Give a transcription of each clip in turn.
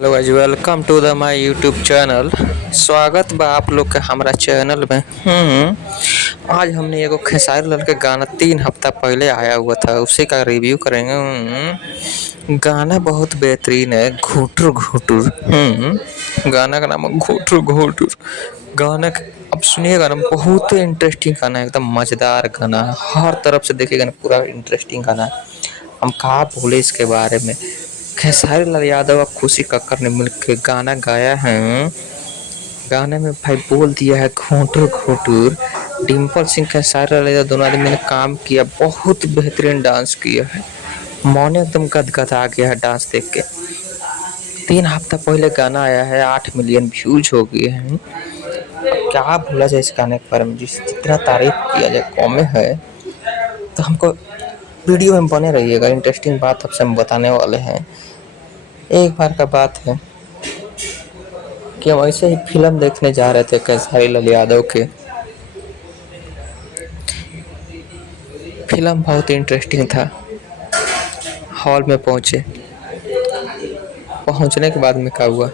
Hello guys, welcome to the my YouTube channel. स्वागत बा आप लोग के हमारा चैनल में। आज हमने एगो खेसारी लाल के गाना 3 हफ्ता पहले आया हुआ था, उसी का रिव्यू करेंगे। गाना बहुत बेहतरीन है, घुटुर घुटुर। गाना का नाम है घुटुर घुटुर। गाना अब सुनिएगा ना, बहुत इंटरेस्टिंग गाना है, एकदम मज़ेदार गाना है। हर तरफ से देखिएगा ना, पूरा इंटरेस्टिंग गाना है। हम कहाँ बोले इसके बारे में। खेसारी लाल यादव और खुशी कक्कर ने मिलकर गाना गाया है। गाने में भाई बोल दिया है घोंटुर घोंटुर। डिम्पल सिंह खेसारी लाल यादव दोनों आदमी ने काम किया, बहुत बेहतरीन डांस किया है। मन एकदम गदगदा आ गया है डांस देख के। 3 हफ्ता पहले गाना आया है, 8 मिलियन व्यूज हो गए हैं। क्या बोला जाए इस गाने के बारे में, जितना तारीफ किया जाए कम है। तो हमको वीडियो में बने रहिएगा, इंटरेस्टिंग बात आपसे हम बताने वाले हैं। एक बार का बात है कि हम ऐसे ही फिल्म देखने जा रहे थे खेसारी लाल यादव के। फिल्म बहुत इंटरेस्टिंग था। हॉल में पहुंचने के बाद में क्या हुआ,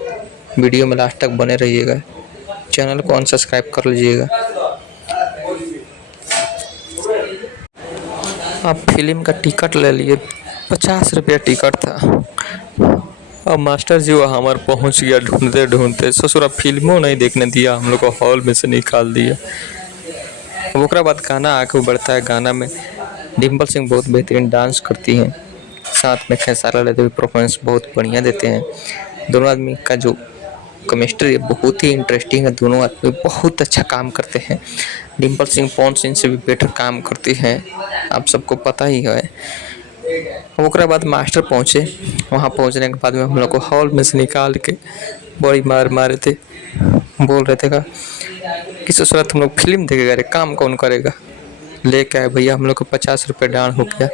वीडियो में लास्ट तक बने रहिएगा। चैनल को अनसब्सक्राइब कर लीजिएगा। आप फिल्म का टिकट ले लिए, 50 रुपया टिकट था। अब मास्टर जी वहाँ हमारे पहुँच गया, ढूंढते ढूंढते ससुरा फिल्मों नहीं देखने दिया, हम लोग को हॉल में से निकाल दिया। अब उसके बाद गाना आगे बढ़ता है। गाना में डिम्पल सिंह बहुत बेहतरीन डांस करती हैं, साथ में खेसारी लाल यादव परफॉर्मेंस बहुत बढ़िया देते हैं। दोनों आदमी का जो केमिस्ट्री बहुत ही इंटरेस्टिंग है, दोनों आदमी बहुत अच्छा काम करते हैं। डिम्पल सिंह पवन सिंह से भी बेटर काम करती हैं, आप सबको पता ही है। उसके बाद मास्टर पहुँचे। वहाँ पहुँचने के बाद में हम लोग को हॉल में से निकाल के बड़ी मार मारे थे। बोल रहे थे कि ससुरा तुम लोग फिल्म देखेगा, रे काम कौन करेगा। लेके आए भैया, हम लोग को 50 रुपये डांड हो गया।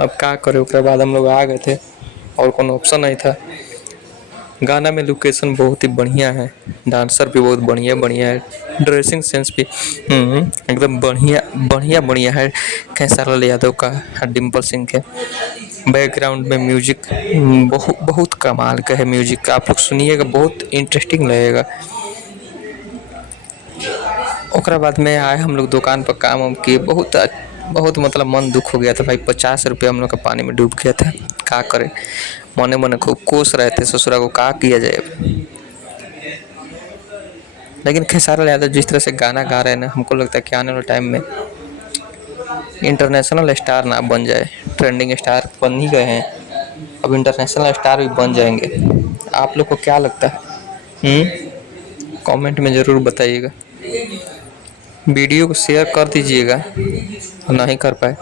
अब क्या करे, उसके बाद हम लोग आ गए थे और कोनो ऑप्शन नहीं था। गाना में लोकेशन बहुत ही बढ़िया है, डांसर भी बहुत बढ़िया बढ़िया है, ड्रेसिंग सेंस भी एकदम बढ़िया बढ़िया बढ़िया है खेसारी लाल यादव का, डिम्पल सिंह के। बैकग्राउंड में म्यूजिक बहुत बहुत कमाल का है। म्यूजिक आप लोग सुनिएगा, बहुत इंटरेस्टिंग लगेगा। उसके बाद में आए हम लोग दुकान पर, काम वाम किए। बहुत बहुत मतलब मन दुख हो गया था भाई, 50 रुपये हम लोग का पानी में डूब गया था। क्या करे, मने मने खूब कोस रहे थे ससुरा को, क्या किया जाए। लेकिन खेसारी लाल यादव जिस तरह से गाना गा रहे हैं ना, हमको लगता है कि आने वाले टाइम में इंटरनेशनल स्टार ना बन जाए। ट्रेंडिंग स्टार बन ही गए हैं, अब इंटरनेशनल स्टार भी बन जाएंगे। आप लोग को क्या लगता है? कमेंट में ज़रूर बताइएगा। वीडियो को शेयर कर दीजिएगा, नहीं कर पाए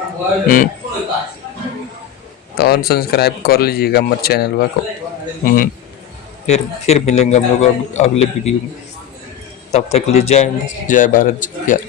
तो अनसब्सक्राइब कर लीजिएगा हमारे चैनल को। फिर मिलेंगे हम लोग अगले वीडियो में। तब तक के लिए जय हिंद, जय भारत, जय प्यार।